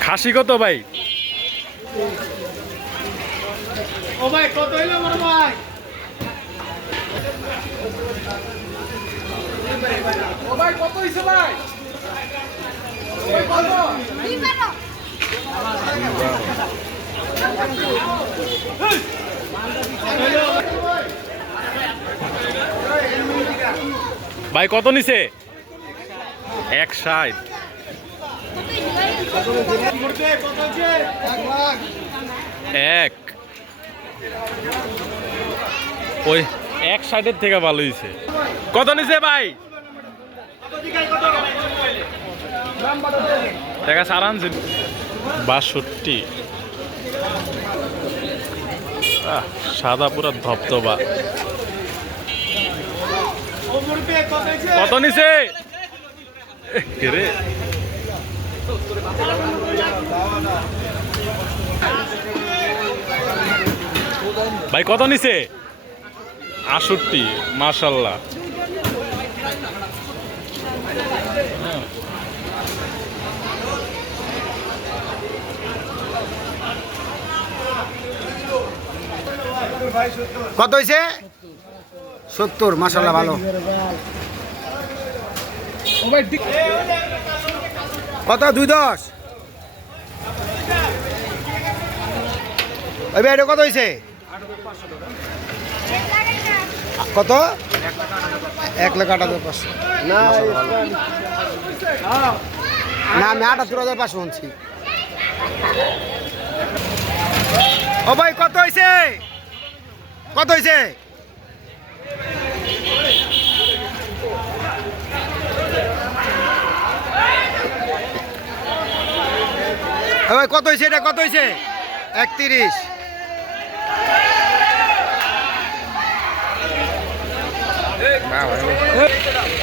খাসি কত ভাই? ও ভাই কত হইল বড় ভাই? ও ভাই কত হইছে ভাই? ভাই কত? নিছে? এক হচ্ছে এক। ওই এক ষাটের থেকে ভালো হয়েছে কত নিছে ভাই? দেখা সারান বাষট্টি। সাদা পুরা মুরতে কত নিছে? রে? ভাই কত নিছে? আষট্টি মাশাল্লাহ। কত হয়েছে সত্তর মাসাল্লাহ ভালো। ও ভাই ঠিক কত দুই দশ। এটা কত হয়েছে কত? এক লাখ আট হাজার পাঁচশো। না না আমি আটাত্তর হাজার পাঁচশো শুনছি ও ভাই, কত হয়েছে কত হয়েছে ভাই, কত হয়েছে এটা? কত হয়েছে একত্রিশ।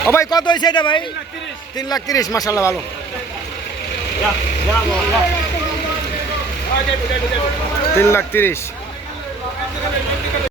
ও ভাই, কত হয়েছে এটা ভাই? তিন লাখ তিরিশ মাসাল্লাহ ভালো। তিন লাখ তিরিশ।